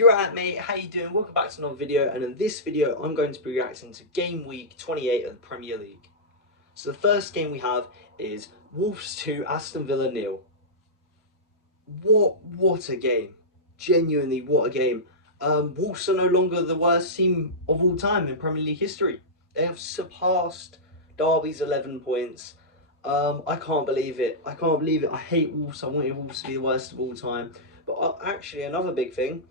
You're right, mate. How you doing? Welcome back to another video, and in this video I'm going to be reacting to game week 28 of the Premier League. So the first game we have is Wolves 2, Aston Villa 0. What a game. Genuinely, what a game. Wolves are no longer the worst team of all time in Premier League history. They have surpassed Derby's 11 points. I can't believe it. I can't believe it. I hate Wolves. I wanted Wolves to be the worst of all time. But actually, another big thing,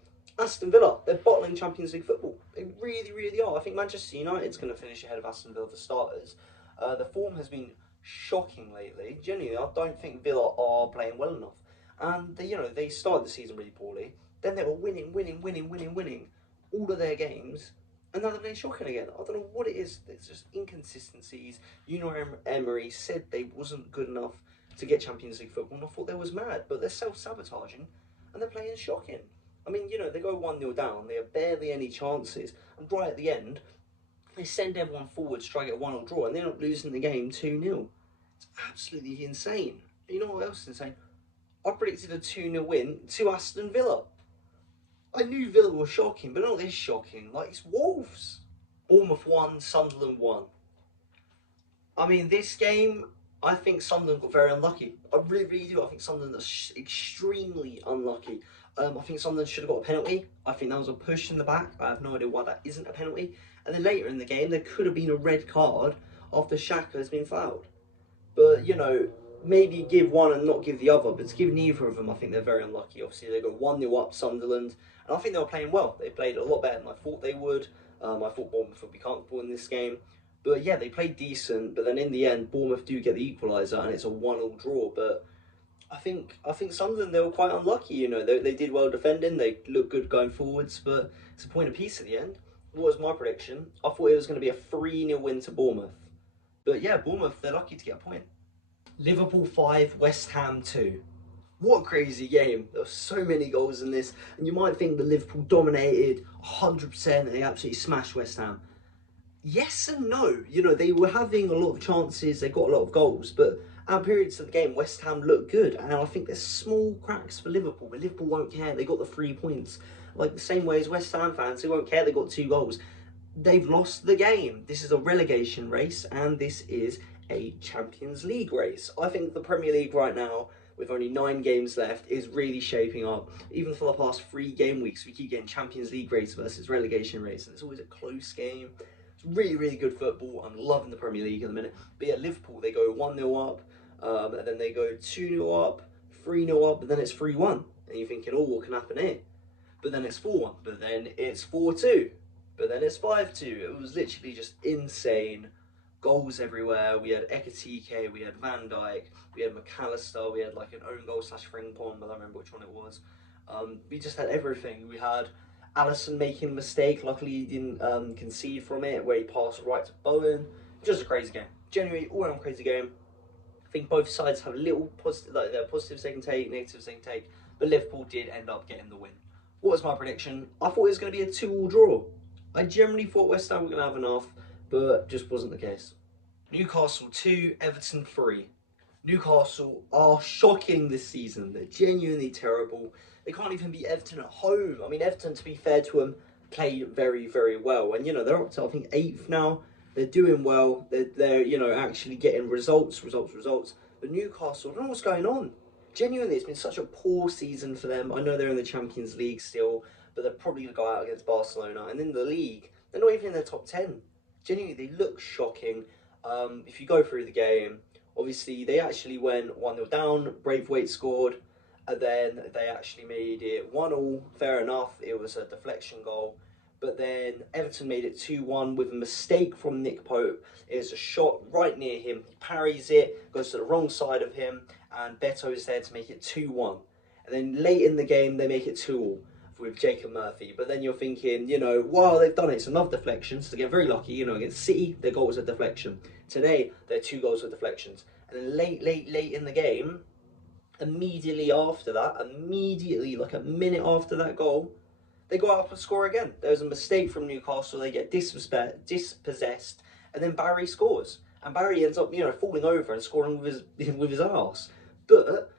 Aston Villa, they're bottling Champions League football. They really, really are. I think Manchester United's going to finish ahead of Aston Villa for starters. The form has been shocking lately. Genuinely, I don't think Villa are playing well enough. And they started the season really poorly. Then they were winning all of their games, and now they're playing shocking again. I don't know what it is. There's just inconsistencies. Emery said they wasn't good enough to get Champions League football, and I thought they was mad. But they're self-sabotaging, and they're playing shocking. I mean, they go 1-0 down. They have barely any chances, and right at the end, they send everyone forward to try to get a 1-0 draw, and they end up losing the game 2-0. It's absolutely insane. You know what else is insane? I predicted a 2-0 win to Aston Villa. I knew Villa was shocking, but not this shocking. Like, it's Wolves. Bournemouth won, Sunderland won. I mean, this game, I think Sunderland got very unlucky. I really, really do. I think Sunderland is extremely unlucky. I think Sunderland should have got a penalty. I think that was a push in the back. I have no idea why that isn't a penalty. And then later in the game, there could have been a red card after Xhaka has been fouled. But, maybe give one and not give the other. But to give neither of them, I think they're very unlucky. Obviously, they go 1-0 up Sunderland. And I think they were playing well. They played a lot better than I thought they would. I thought Bournemouth would be comfortable in this game. But yeah, they played decent. But then in the end, Bournemouth do get the equaliser and it's a 1-1 draw. But I think Sunderland, they were quite unlucky. They did well defending. They looked good going forwards. But it's a point apiece at the end. What was my prediction? I thought it was going to be a 3-0 win to Bournemouth. But yeah, Bournemouth, they're lucky to get a point. Liverpool 5, West Ham 2. What a crazy game. There were so many goals in this. And you might think that Liverpool dominated 100% and they absolutely smashed West Ham. Yes and no. They were having a lot of chances. They got a lot of goals. But at periods of the game, West Ham looked good. And I think there's small cracks for Liverpool. But Liverpool won't care. They got the 3 points. Like the same way as West Ham fans, they won't care. They got 2 goals. They've lost the game. This is a relegation race. And this is a Champions League race. I think the Premier League right now, with only 9 games left, is really shaping up. Even for the past 3 game weeks, we keep getting Champions League race versus relegation race, and it's always a close game. It's really, really good football. I'm loving the Premier League at the minute. But yeah, Liverpool, they go 1-0 up, and then they go 2-0 up, 3-0 up, but then it's 3-1. And you're thinking, oh, what can happen here? But then it's 4-1, but then it's 4-2, but then it's 5-2. It was literally just insane. Goals everywhere. We had Ekatike, we had Van Dijk, we had McAllister, we had like an own goal / Frimpong, but I don't remember which one it was. We just had everything. We had Alisson making a mistake. Luckily, he didn't concede from it, where he passed right to Bowen. Just a crazy game. Genuinely, all around crazy game. I think both sides have little positive, like there are positives they can take, negatives they can take, but Liverpool did end up getting the win. What was my prediction? I thought it was going to be a 2-2 draw. I generally thought West Ham were going to have enough, but just wasn't the case. Newcastle 2, Everton 3. Newcastle are shocking this season. They're genuinely terrible. They can't even beat Everton at home. I mean, Everton, to be fair to them, played very, very well. And, they're up to, I think, 8th now. They're doing well. They're actually getting results. But Newcastle, I don't know what's going on. Genuinely, it's been such a poor season for them. I know they're in the Champions League still, but they're probably going to go out against Barcelona. And in the league, they're not even in the top 10. Genuinely, they look shocking. If you go through the game, obviously they actually went 1-0 down, Braithwaite scored, and then they actually made it 1-1, fair enough, it was a deflection goal, but then Everton made it 2-1 with a mistake from Nick Pope. It's a shot right near him, he parries it, goes to the wrong side of him, and Beto is there to make it 2-1. And then late in the game, they make it 2-2. With Jacob Murphy, but then you're thinking, while they've done it, it's another deflection, so they get very lucky. Against City, their goal was a deflection. Today, their 2 goals were deflections. And then late in the game, immediately after that, like a minute after that goal, they go out and score again. There's a mistake from Newcastle, they get dispossessed, and then Barry scores. And Barry ends up, falling over and scoring with his arse. But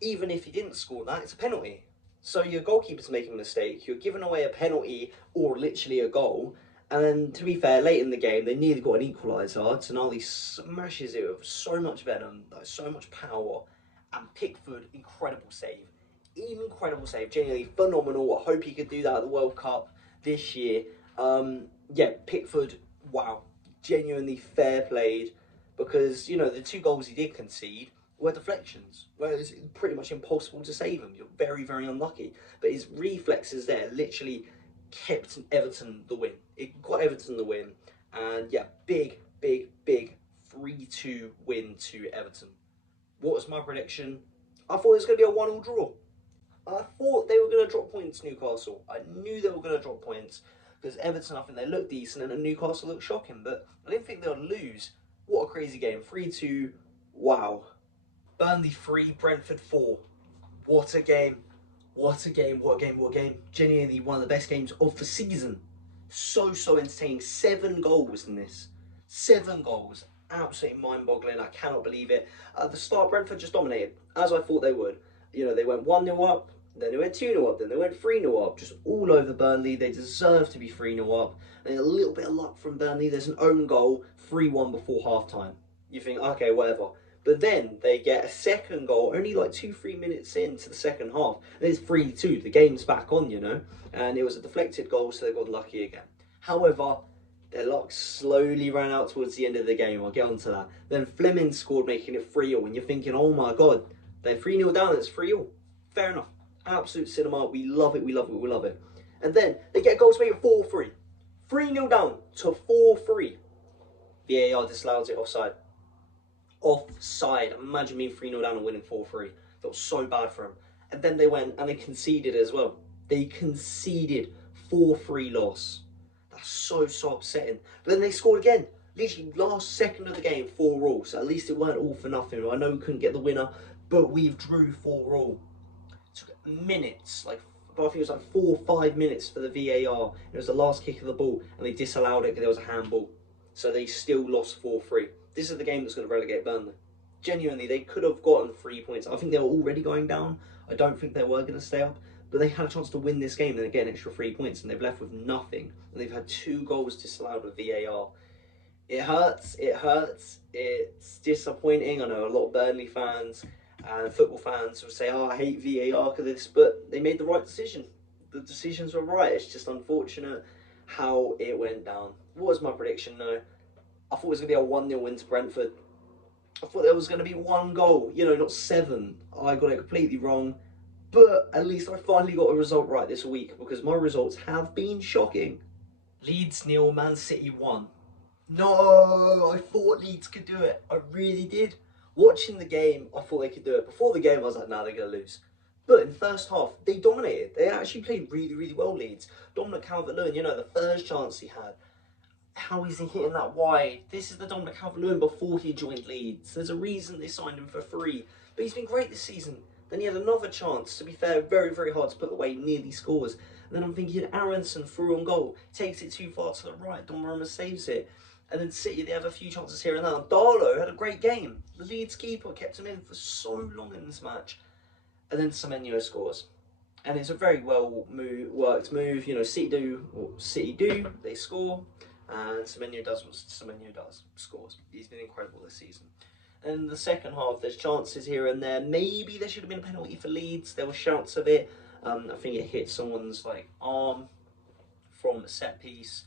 even if he didn't score that, it's a penalty. So your goalkeeper's making a mistake, you're giving away a penalty or literally a goal, and then to be fair, late in the game they nearly got an equaliser. Tonali smashes it with so much venom, like so much power, and Pickford, incredible save. Incredible save, genuinely phenomenal. I hope he could do that at the World Cup this year. Yeah, Pickford, wow, genuinely fair played, because you know the two goals he did concede were deflections, where it's pretty much impossible to save them. You're very, very unlucky. But his reflexes there literally kept Everton the win. It got Everton the win, and yeah, big, big, big 3-2 win to Everton. What was my prediction? I thought it was going to be a 1-1 draw. I thought they were going to drop points, Newcastle. I knew they were going to drop points because Everton, I think they looked decent and Newcastle looked shocking, but I didn't think they would lose. What a crazy game. 3-2. Wow. Burnley 3, Brentford 4. What a game. What a game, what a game, what a game. Genuinely one of the best games of the season. So, so entertaining. 7 goals in this. 7 goals. Absolutely mind-boggling. I cannot believe it. At the start, Brentford just dominated, as I thought they would. You know, they went 1-0 up, then they went 2-0 up, then they went 3-0 up. Just all over Burnley. They deserve to be 3-0 up. And a little bit of luck from Burnley. There's an own goal, 3-1 before half-time. You think, okay, whatever. But then they get a second goal only like 2-3 minutes into the second half. And it's 3-2. The game's back on, you know. And it was a deflected goal, so they got lucky again. However, their luck slowly ran out towards the end of the game. I'll get onto that. Then Fleming scored, making it 3-0. And you're thinking, oh my God, they're 3-0 down, it's 3-0. Fair enough. Absolute cinema. We love it, we love it, we love it. And then they get goals made 4-3. 3-0 down to 4-3. VAR disallows it, offside. Offside. Imagine being 3-0 down and winning 4-3. That was so bad for them. And then they went and they conceded as well. They conceded 4-3 loss. That's so, so upsetting. But then they scored again. Literally last second of the game, 4-4. So at least it weren't all for nothing. I know we couldn't get the winner, but we drew 4-4. It took minutes, like I think it was like 4 or 5 minutes for the VAR. It was the last kick of the ball, and they disallowed it because there was a handball. So they still lost 4-3. This is the game that's going to relegate Burnley. Genuinely, they could have gotten 3 points. I think they were already going down. I don't think they were going to stay up. But they had a chance to win this game and then get an extra 3 points, and they've left with nothing. And they've had 2 goals disallowed with VAR. It hurts, it hurts, it's disappointing. I know a lot of Burnley fans and football fans will say, oh, I hate VAR because of this, but they made the right decision. The decisions were right. It's just unfortunate how it went down. What was my prediction? No, I thought it was going to be a 1-0 win to Brentford. I thought there was going to be 1 goal, you know, not 7. I got it completely wrong. But at least I finally got a result right this week, because my results have been shocking. Leeds 0, Man City 1. No, I thought Leeds could do it. I really did. Watching the game, I thought they could do it. Before the game, I was like, nah, they're going to lose. But in the first half, they dominated. They actually played really, really well, Leeds. Dominic Calvert-Lewin, you know, the first chance he had. How is he hitting that wide? This is the Dominic Calvert-Lewin before he joined Leeds. There's a reason they signed him for free. But he's been great this season. Then he had another chance, to be fair, very, very hard to put away, nearly scores. And then I'm thinking Aronson through on goal, takes it too far to the right, Donnarumma saves it. And then City, they have a few chances here and there. Darlow had a great game. The Leeds keeper kept him in for so long in this match. And then Semenyo scores. And it's a very well worked move. You know, City do, they score. And Semenyo does what Semenyo does, scores. He's been incredible this season. And in the second half, there's chances here and there. Maybe there should have been a penalty for Leeds. There were shouts of it. I think it hit someone's arm from a set piece,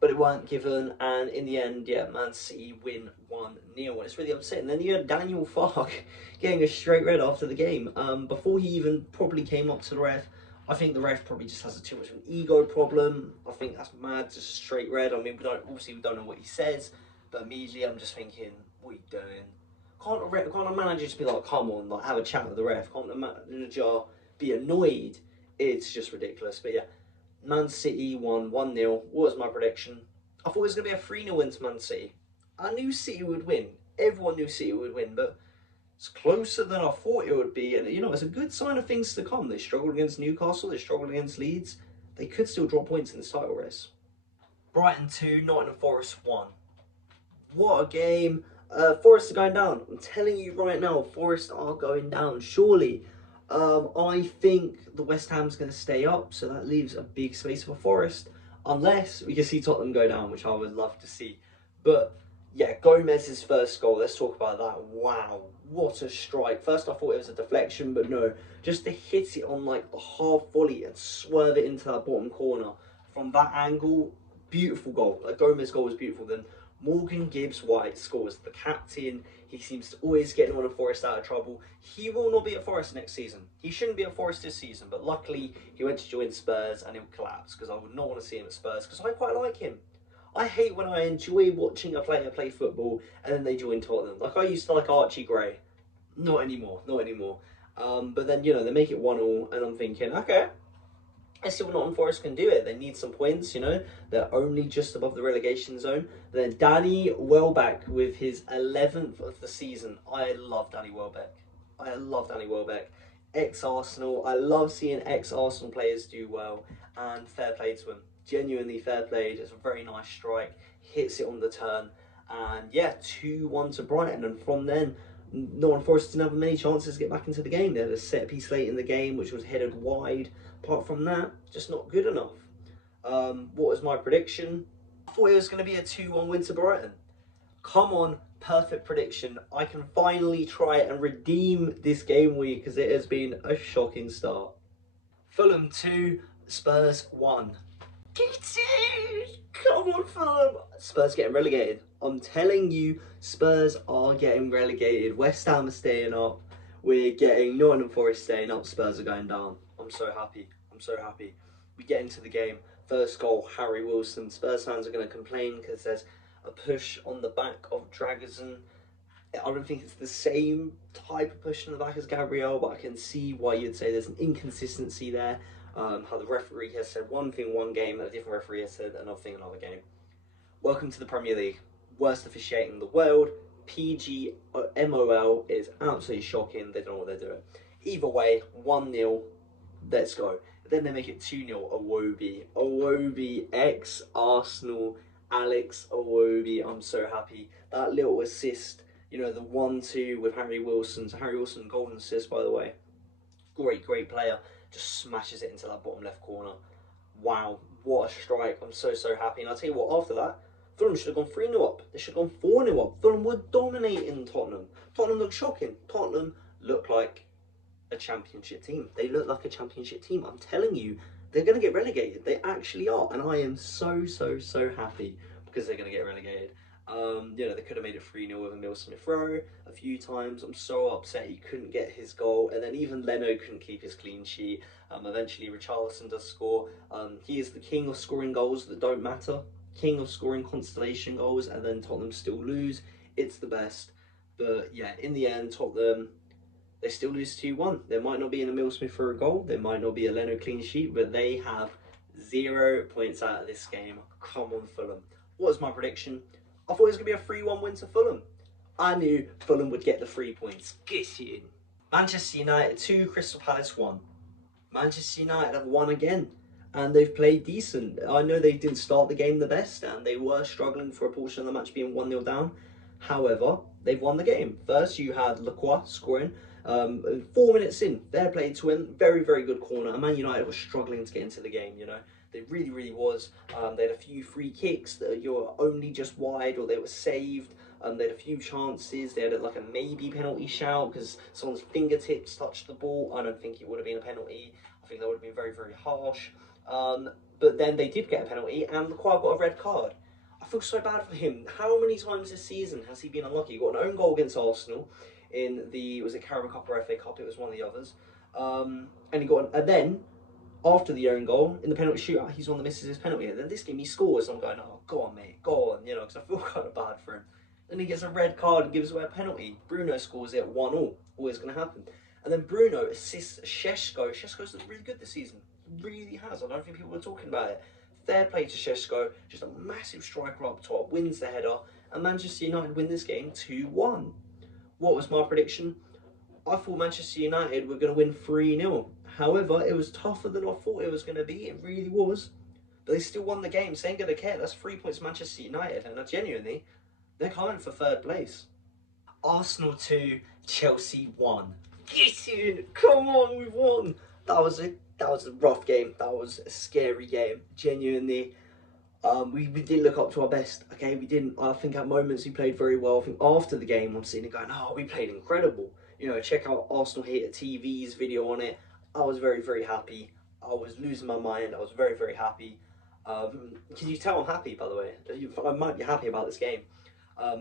but it weren't given. And in the end, yeah, Man City win 1-0. It's really upsetting. Then you had Daniel Farke getting a straight red after the game. Before he even probably came up to the ref, I think the ref probably just has too much of an ego problem. I think that's mad, just straight red. I mean, we don't know what he says, but immediately I'm just thinking, what are you doing? Can't a manager just be like, come on, like have a chat with the ref? Can't the manager be annoyed? It's just ridiculous. But yeah, Man City won 1-0. What was my prediction? I thought it was going to be a 3-0 win to Man City. I knew City would win. Everyone knew City would win, but it's closer than I thought it would be. And, you know, it's a good sign of things to come. They struggled against Newcastle. They struggled against Leeds. They could still drop points in this title race. Brighton 2, Nottingham Forest 1. What a game. Forest are going down. I'm telling you right now, Forest are going down. Surely I think the West Ham's going to stay up, so that leaves a big space for Forest, unless we can see Tottenham go down, which I would love to see. But yeah, Gomez's first goal, let's talk about that. Wow, what a strike. First I thought it was a deflection, but no, just to hit it on like the half volley and swerve it into that bottom corner from that angle, beautiful goal. Like Gomez's goal was beautiful. Then Morgan Gibbs White scores, the captain. He seems to always get one of Forest out of trouble. He will not be at Forest next season. He shouldn't be at Forest this season, but luckily he went to join Spurs and he'll collapse because I would not want to see him at Spurs because I quite like him. I hate when I enjoy watching a player play football and then they join Tottenham. Like I used to like Archie Gray. Not anymore, not anymore. But then, they make it 1-1 and I'm thinking, okay, let's see what Nottingham Forest can do it. They need some points, They're only just above the relegation zone. Then Danny Welbeck with his 11th of the season. I love Danny Welbeck. I love Danny Welbeck. Ex-Arsenal. I love seeing ex-Arsenal players do well. And fair play to him. Genuinely fair played. It's a very nice strike. Hits it on the turn. And yeah, 2-1 to Brighton. And from then, Nottingham Forest didn't have many chances to get back into the game. They had a set piece late in the game, which was headed wide. Apart from that, just not good enough. What was my prediction? I thought it was going to be a 2-1 win to Brighton. Come on, perfect prediction. I can finally try and redeem this game week because it has been a shocking start. Fulham 2, Spurs 1. Come on, Fulham. Spurs getting relegated. I'm telling you, Spurs are getting relegated. West Ham are staying up. We're getting Nottingham Forest staying up. Spurs are going down. I'm so happy. I'm so happy. We get into the game. First goal, Harry Wilson. Spurs fans are going to complain because there's a push on the back of Dragosan. I don't think it's the same type of push on the back as Gabriel, but I can see why you'd say there's an inconsistency there. How the referee has said one thing one game and a different referee has said another thing another game. Welcome to the Premier League. Worst officiating in the world. PGMOL is absolutely shocking. They don't know what they're doing. Either way, 1-0. Let's go. Then they make it 2-0. Iwobi, ex-Arsenal, Alex Iwobi. I'm so happy. That little assist, the 1-2 with Harry Wilson. So Harry Wilson, golden assist, by the way. Great player. Just smashes it into that bottom left corner. Wow, what a strike. I'm so happy. And I'll tell you what, after that, Fulham should have gone 3-0 up. They should have gone 4-0 up. Fulham were dominating Tottenham. Tottenham looked shocking. Tottenham looked like a championship team. They look like a championship team. I'm telling you, they're going to get relegated. They actually are. And I am so happy because they're going to get relegated. They could have made it 3-0 with Emile Smith-Rowe a few times. I'm so upset he couldn't get his goal. And then even Leno couldn't keep his clean sheet. Eventually, Richarlison does score. He is the king of scoring goals that don't matter. King of scoring constellation goals. And then Tottenham still lose. It's the best. But yeah, in the end, Tottenham, they still lose 2-1. There might not be an Emile Smith-Rowe goal. There might not be a Leno clean sheet. But they have 0 points out of this game. Come on, Fulham. What was my prediction? I thought it was going to be a 3-1 win to Fulham. I knew Fulham would get the 3 points. Get in. Manchester United 2, Crystal Palace 1. Manchester United have won again. And they've played decent. I know they didn't start the game the best. And they were struggling for a portion of the match being 1-0 down. However, they've won the game. First, you had Lacroix scoring. 4 minutes in, fair play to him. Very good corner. And Man United was struggling to get into the game, They really was. They had a few free kicks that you're only just wide or they were saved. They had a few chances. They had like a maybe penalty shout because someone's fingertips touched the ball. I don't think it would have been a penalty. I think that would have been very harsh. But then they did get a penalty and Lacroix got a red card. I feel so bad for him. How many times this season has he been unlucky? He got an own goal against Arsenal in the, was it Carabao Cup or FA Cup? It was one of the others. And then after the own goal, in the penalty shootout, he's one that misses his penalty. And then this game, he scores. I'm going, oh, go on, mate, go on, because I feel kind of bad for him. Then he gets a red card and gives away a penalty. Bruno scores it 1-1. Always going to happen. And then Bruno assists Šeško. Šeško's looked really good this season. Really has. I don't think people were talking about it. Fair play to Šeško. Just a massive striker up top. Wins the header. And Manchester United win this game 2-1. What was my prediction? I thought Manchester United were going to win 3-0. However, it was tougher than I thought it was going to be. It really was. But they still won the game, so they ain't going to care. That's 3 points Manchester United. And they're coming for third place. Arsenal 2, Chelsea 1. Get in! Come on, we won! That was a rough game. That was a scary game. Genuinely. We didn't look up to our best, okay? We didn't. I think at moments we played very well. I think after the game, I'm sitting there going, oh, we played incredible. You know, check out Arsenal Hater TV's video on it. I was very, very happy. I was losing my mind. I was very, very happy. Can you tell I'm happy, by the way? I might be happy about this game.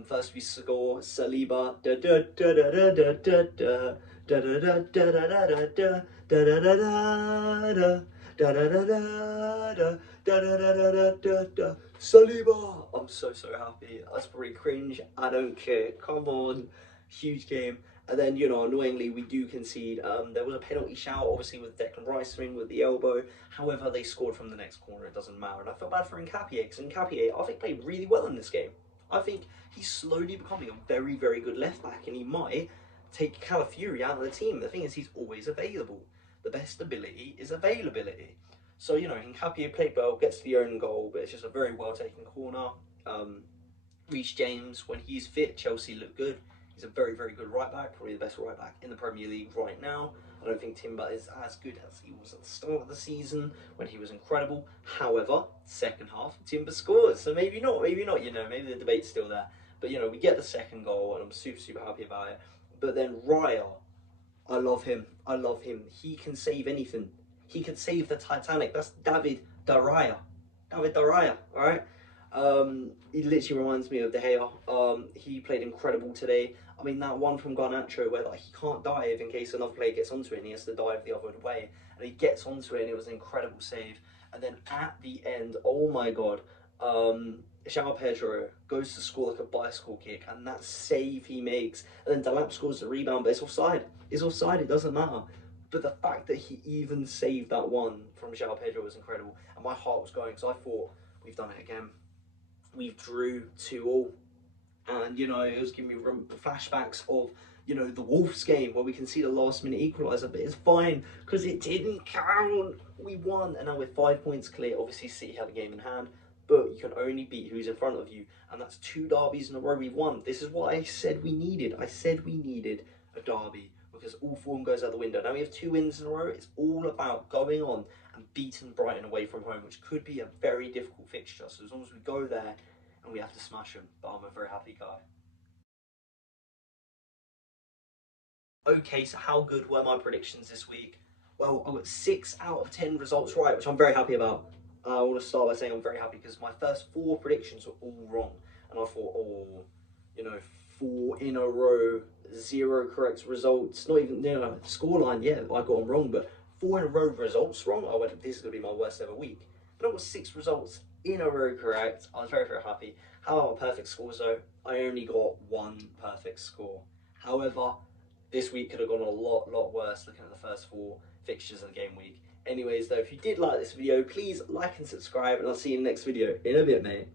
First we score Saliba. Da da da da da da da da da da da da da da da da da da. Da da da da da da da da da da da da. Saliba! I'm so happy. That's pretty cringe. I don't care. Come on, huge game. And then annoyingly we do concede. There was a penalty shout, obviously with Declan Rice swing with the elbow. However, they scored from the next corner. It doesn't matter. And I felt bad for Nkapie because Nkapie I think played really well in this game. I think he's slowly becoming a very good left back, and he might take Calafiori out of the team. The thing is, he's always available. The best ability is availability. So, Nkapie played well, gets the own goal, but it's just a very well taken corner. Reece James, when he's fit, Chelsea look good. He's a very good right back, probably the best right back in the Premier League right now. I don't think Timber is as good as he was at the start of the season when he was incredible. However, second half, Timber scores, so maybe not, maybe the debate's still there. But, we get the second goal, and I'm super happy about it. But then Raya, I love him. I love him. He can save anything. He could save the Titanic. That's David De Raya. David De Raya, alright? He literally reminds me of De Gea. He played incredible today. I mean, that one from Garnacho where he can't dive in case another player gets onto it and he has to dive the other way. And he gets onto it and it was an incredible save. And then at the end, oh my god, João Pedro goes to score like a bicycle kick, and that save he makes, and then Delap scores the rebound, but it's offside. It's offside, it doesn't matter. But the fact that he even saved that one from João Pedro was incredible, and my heart was going, because I thought, we've done it again. We've drew 2-2, and it was giving me flashbacks of the Wolves game where we can see the last minute equaliser, but it's fine because it didn't count. We won, and now we're 5 points clear. Obviously City have a game in hand, but you can only beat who's in front of you, and that's 2 derbies in a row we've won. This is what I said we needed. I said we needed a derby because all form goes out the window. Now we have 2 wins in a row. It's all about going on and beating Brighton away from home, which could be a very difficult fixture. So as long as we go there and we have to smash them, but I'm a very happy guy. Okay, so how good were my predictions this week? Well, I got 6 out of 10 results right, which I'm very happy about. I want to start by saying I'm very happy because my first 4 predictions were all wrong. And I thought, 4 in a row, 0 correct results. Not even, scoreline, yeah, I got them wrong, but 4 in a row results wrong. I went, this is going to be my worst ever week. But I got 6 results in a row correct. I was very happy. How about my perfect scores though? I only got 1 perfect score. However, this week could have gone a lot worse looking at the first 4 fixtures of the game week. Anyways though, if you did like this video, please like and subscribe, and I'll see you in the next video in a bit, mate.